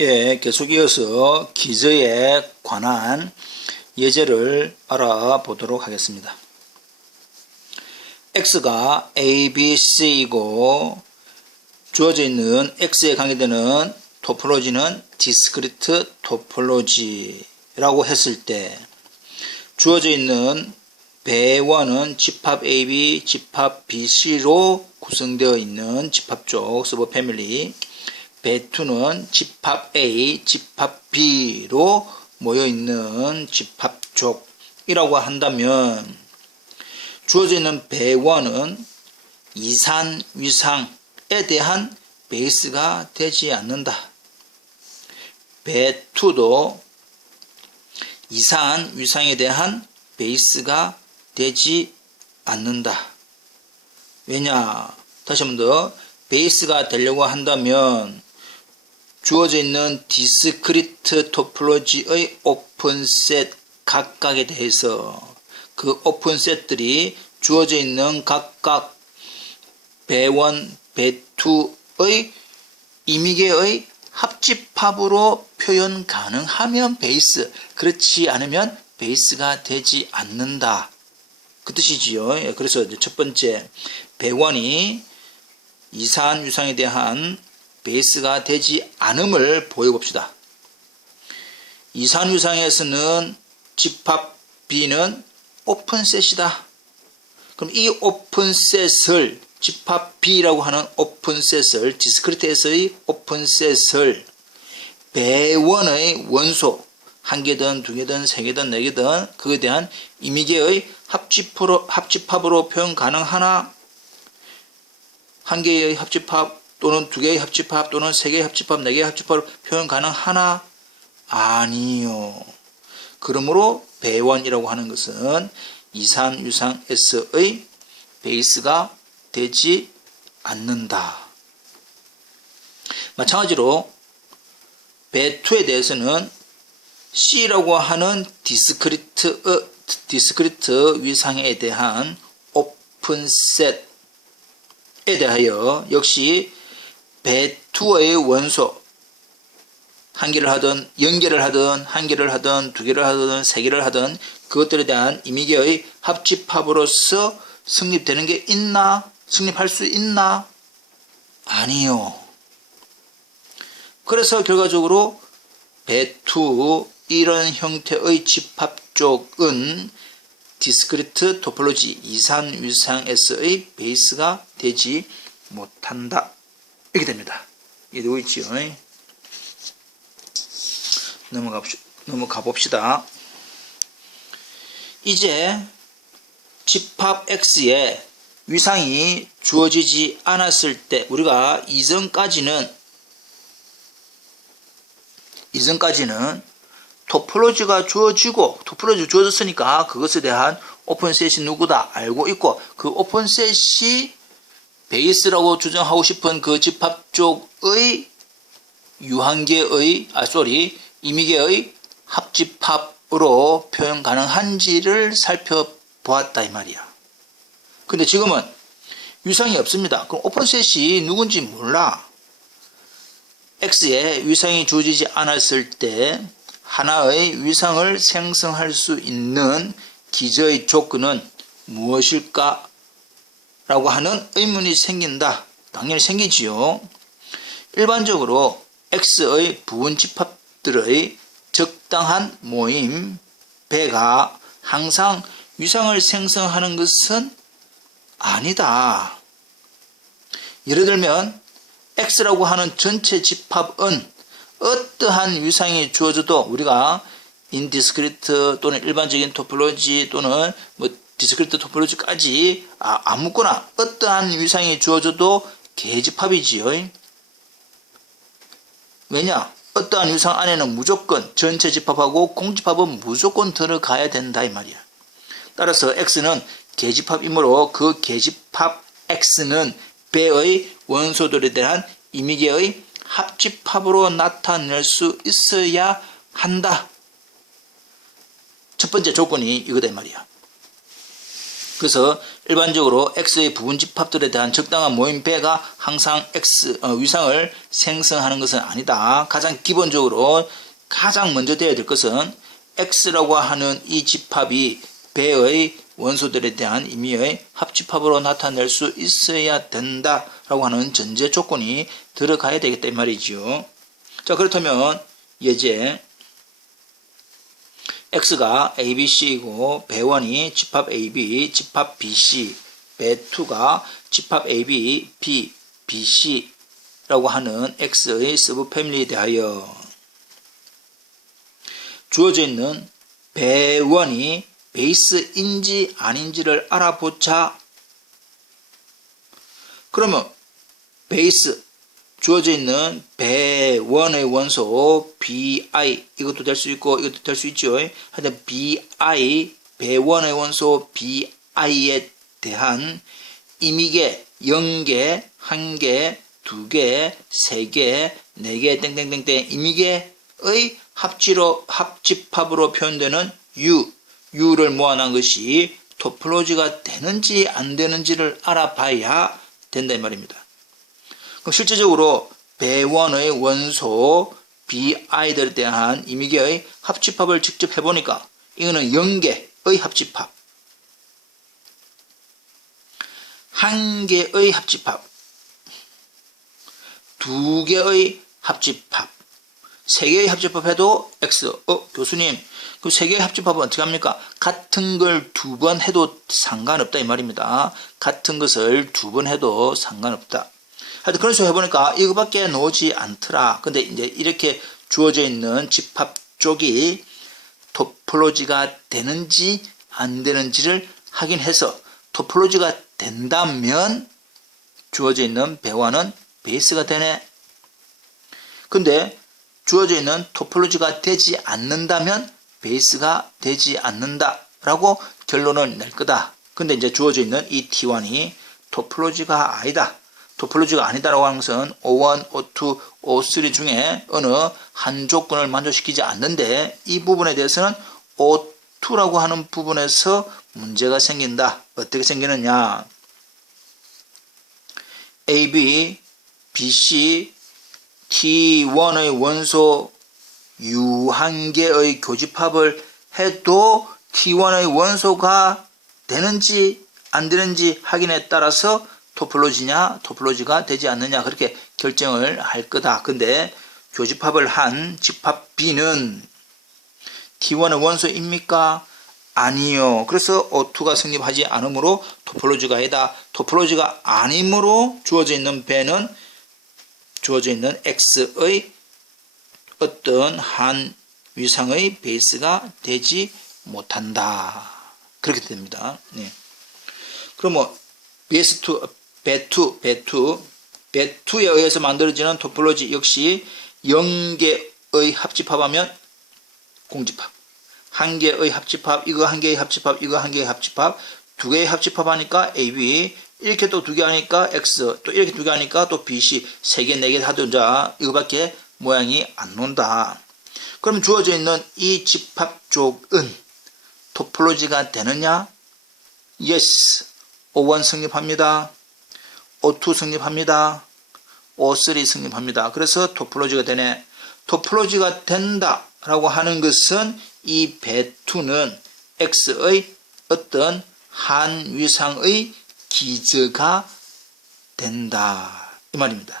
예, 계속 이어서 기저에 관한 예제를 알아보도록 하겠습니다. x가 a, b, c이고 주어져 있는 x에 관계되는 토폴로지는 디스크리트 토폴로지라고 했을 때 주어져 있는 배1은 집합 AB, 집합 BC로 구성되어 있는 집합쪽 서브 패밀리, 배2는 집합 A, 집합 B로 모여있는 집합족이라고 한다면 주어져 있는 배1은 이산, 위상에 대한 베이스가 되지 않는다. 배2도 이산, 위상에 대한 베이스가 되지 않는다. 왜냐? 다시 한 번 더 베이스가 되려고 한다면 주어져 있는 디스크리트 토폴로지의 오픈셋 각각에 대해서 그 오픈셋들이 주어져 있는 각각 배1, 배2의 임의계의 합집합으로 표현 가능하면 베이스, 그렇지 않으면 베이스가 되지 않는다. 그 뜻이지요. 그래서 첫 번째 배1이 이산, 위상에 대한 베이스가 되지 않음을 보여봅시다. 이산, 위상에서는 집합 B는 오픈셋이다. 그럼 이 오픈셋을 집합 B라고 하는 오픈셋을 디스크리트에서의 오픈셋을 배1의 원소 한 개든 두 개든 세 개든 네 개든 그에 대한 임의계의 합집합으로 표현 가능하나 한 개의 합집합 또는 두 개의 합집합 또는 세 개의 합집합 네 개의 합집합으로 표현 가능하나? 아니요. 그러므로 배1이라고 하는 것은 이산, 위상, S의 베이스가 되지 않는다. 마찬가지로 배2에 대해서는 C라고 하는 디스크리트 위상에 대한 오픈셋에 대하여 역시 배2의 원소 한 개를 하든 연계를 하든 한 개를 하든 두 개를 하든 세 개를 하든 그것들에 대한 임의계의 합집합으로서 성립되는 게 있나? 성립할 수 있나? 아니요. 그래서 결과적으로 배2 이런 형태의 집합쪽은 디스크리트 토폴로지 이산, 위상, S의 베이스가 되지 못한다. 이렇게 됩니다. 이해되고 있지요? 넘어가 봅시다. 이제 집합 X에 위상이 주어지지 않았을 때 우리가 이전까지는 토폴로지가 주어졌으니까 그것에 대한 오픈셋이 누구다 알고 있고 그 오픈셋이 베이스라고 주장하고 싶은 그 집합쪽의 임의계의 합집합으로 표현 가능한지를 살펴보았다 이 말이야. 근데 지금은 위상이 없습니다. 그럼 오픈셋이 누군지 몰라. X에 위상이 주어지지 않았을 때 하나의 위상을 생성할 수 있는 기저의 조건은 무엇일까? 라고 하는 의문이 생긴다. 당연히 생기지요. 일반적으로 X의 부분집합들의 적당한 모임, 배가 항상 위상을 생성하는 것은 아니다. 예를 들면 X라고 하는 전체 집합은 어떠한 위상이 주어져도 우리가 인디스크리트 또는 일반적인 토폴로지 또는 디스크리트 토폴로지까지 아무거나 어떠한 위상이 주어져도 개집합이지요. 왜냐? 어떠한 위상 안에는 무조건 전체 집합하고 공집합은 무조건 들어가야 된다 이 말이야. 따라서 X는 개집합이므로 그 개집합 X는 배의 원소들에 대한 임의계의 합집합으로 나타낼 수 있어야 한다. 첫 번째 조건이 이거다 이 말이야. 그래서 일반적으로 X의 부분 집합들에 대한 적당한 모임 배가 항상 X 위상을 생성하는 것은 아니다. 가장 기본적으로 가장 먼저 되어야 될 것은 X라고 하는 이 집합이 배의 원소들에 대한 임의의 합집합으로 나타낼 수 있어야 된다라고 하는 전제 조건이 들어가야 되겠다 이 말이죠. 자, 그렇다면 예제 X가 ABC이고 배1이 집합 AB, 집합 BC, 배2가 집합 AB, B, BC라고 하는 X의 서브 패밀리에 대하여 주어져 있는 배1이 베이스인지 아닌지를 알아보자. 그러면 베이스 주어져 있는 배1의 원소 BI 이것도 될 수 있고 이것도 될 수 있죠. 하여튼 BI 배1의 원소 BI에 대한 임의계 0개, 1개, 2개, 3개, 4개 땡땡땡땡 임의계의 합집합으로 표현되는 U를 모아놓은 것이 토폴로지가 되는지 안 되는지를 알아봐야 된다 이 말입니다. 그럼 실제적으로 배1의 원소 BI들에 대한 임의계의 합집합을 직접 해보니까 이거는 0개의 합집합, 1개의 합집합, 2개의 합집합, 3개의 합집합 해도 X. 교수님, 그 3개의 합집합은 어떻게 합니까? 같은 걸 2번 해도 상관없다 이 말입니다. 같은 것을 2번 해도 상관없다. 하여튼 그런 식으로 해보니까 이거밖에 나오지 않더라. 근데 이제 이렇게 주어져 있는 집합 쪽이 토폴로지가 되는지 안 되는지를 확인해서 토폴로지가 된다면 주어져 있는 배와는 베이스가 되네. 근데 주어져 있는 토폴로지가 되지 않는다면 베이스가 되지 않는다라고 결론을 낼 거다. 근데 이제 주어져 있는 이 T1이 토폴로지가 아니다. 토폴로지가 아니다라고 하는 것은 O1, O2, O3 중에 어느 한 조건을 만족시키지 않는데 이 부분에 대해서는 O2라고 하는 부분에서 문제가 생긴다. 어떻게 생기느냐? AB, BC, T1의 원소 U1개의 교집합을 해도 T1의 원소가 되는지 안 되는지 확인에 따라서 토폴로지냐 토폴로지가 되지 않느냐 그렇게 결정을 할 거다. 근데 교집합을 한 집합 B는 T1의 원소입니까? 아니요. 그래서 O2가 성립하지 않으므로 토폴로지가 아니다. 토폴로지가 아니므로 주어져 있는 배는 주어져 있는 X의 어떤 한 위상의 베이스가 되지 못한다. 그렇게 됩니다. 네. 그럼 뭐 배2에 의해서 만들어지는 토폴로지 역시 0개의 합집합하면 공집합, 1개의 합집합, 이거 1개의 합집합, 이거 1개의 합집합, 2개의 합집합하니까 AB, 이렇게 또 2개 하니까 X, 또 이렇게 2개 하니까 또 BC, 3개, 4개 하든자 이거밖에 모양이 안 논다. 그럼 주어져 있는 이 집합 쪽은 토폴로지가 되느냐? Yes. O1 성립합니다. O2 성립합니다. O3 성립합니다. 그래서 토폴로지가 되네. 토폴로지가 된다라고 하는 것은 이 배2는 X의 어떤 한 위상의 기저가 된다. 이 말입니다.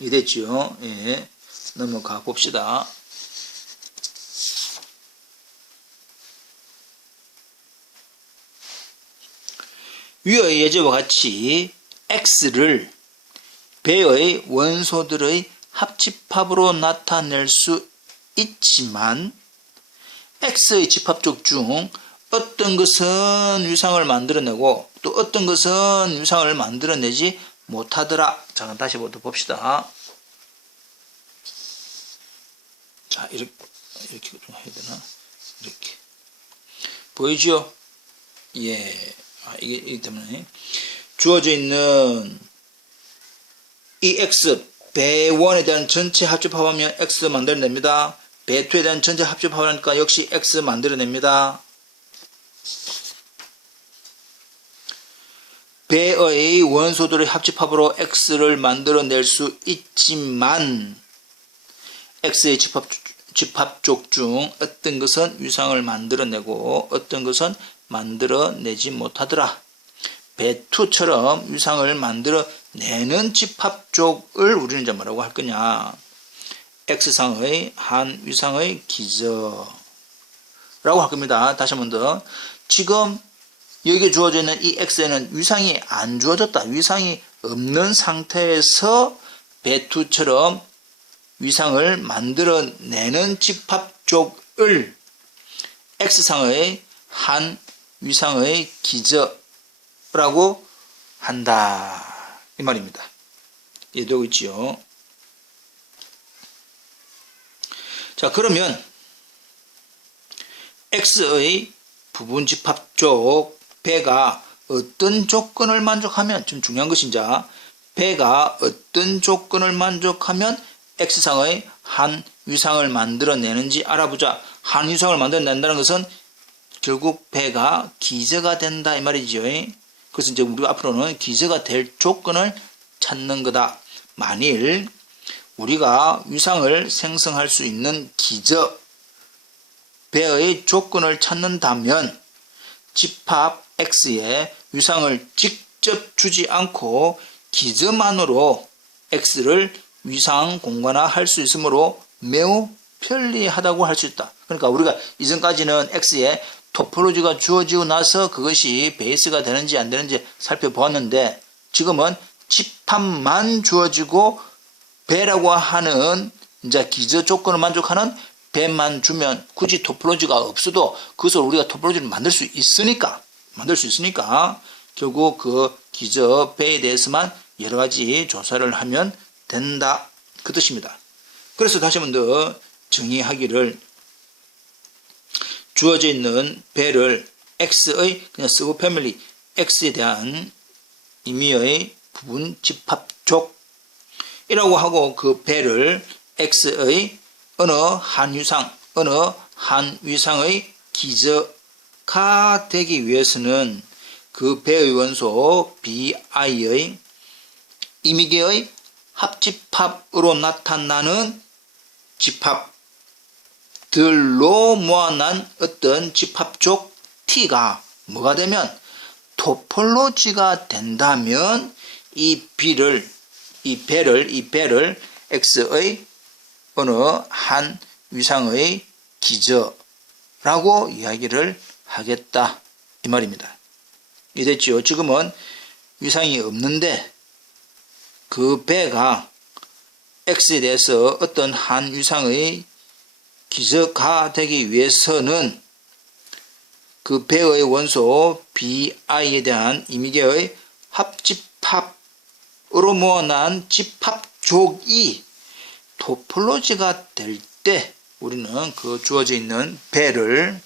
이해됐죠? 예. 넘어가 봅시다. 위의 예제와 같이 X를 배의 원소들의 합집합으로 나타낼 수 있지만 X의 집합적 중 어떤 것은 위상을 만들어내고 또 어떤 것은 위상을 만들어내지 못하더라. 자, 다시 또 봅시다. 자, 이렇게 좀 해야 되나? 이렇게. 보이죠? 예. 이기 때문에 주어져 있는 이 X, 배1에 대한 전체 합집합하면 X 만들어냅니다. 배2에 대한 전체 합집합하니까 역시 X 만들어냅니다. 배의 원소들의 합집합으로 x를 만들어낼 수 있지만 x의 집합족 중 어떤 것은 위상을 만들어내고 어떤 것은 만들어내지 못하더라. 배2처럼 위상을 만들어내는 집합족을 우리는 이제 뭐라고 할 거냐. x상의 한 위상의 기저라고 할 겁니다. 다시 한 번 더. 지금 여기에 주어져 있는 이 x에는 위상이 안 주어졌다. 위상이 없는 상태에서 배2처럼 위상을 만들어내는 집합족을 x상의 한 위상의 기저라고 한다. 이 말입니다. 이해되고 있지요? 자, 그러면 x의 부분 집합족 배가 어떤 조건을 만족하면, 좀 중요한 것이 이제 배가 어떤 조건을 만족하면 x상의 한 위상을 만들어내는지 알아보자. 한 위상을 만들어낸다는 것은 결국 배가 기저가 된다 이 말이죠. 그래서 이제 우리가 앞으로는 기저가 될 조건을 찾는 거다. 만일 우리가 위상을 생성할 수 있는 기저 배의 조건을 찾는다면 집합 x에 위상을 직접 주지 않고 기저만으로 x를 위상 공간화할 수 있으므로 매우 편리하다고 할 수 있다. 그러니까 우리가 이전까지는 x에 토폴로지가 주어지고 나서 그것이 베이스가 되는지 안 되는지 살펴보았는데 지금은 집합만 주어지고 배라고 하는 이제 기저 조건을 만족하는 배만 주면 굳이 토폴로지가 없어도 그것을 우리가 토폴로지를 만들 수 있으니까 결국 그 기저 배에 대해서만 여러 가지 조사를 하면 된다. 그 뜻입니다. 그래서 다시 한 번 더 정의하기를 주어져 있는 배를 x의 그냥 서브 패밀리 x에 대한 임의의 부분 집합족이라고 하고 그 배를 x의 어느 한 위상, 어느 한 위상의 기저가 되기 위해서는 그 배의 원소 bi의 임의계의 합집합으로 나타나는 집합들로 모아난 어떤 집합족 T가 뭐가 되면 토폴로지가 된다면 이 배를 X의 어느 한 위상의 기저라고 이야기를 하겠다 이 말입니다. 이해됐죠? 지금은 위상이 없는데 그 배가 X에 대해서 어떤 한 위상의 기저가 되기 위해서는 그 배의 원소 bi에 대한 임의계의 합집합으로 모아난 집합족이 토폴로지가 될 때 우리는 그 주어져 있는 배를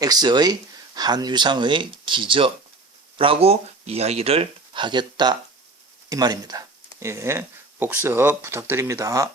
X의 한 위상의 기저라고 이야기를 하겠다 이 말입니다. 예, 복습 부탁드립니다.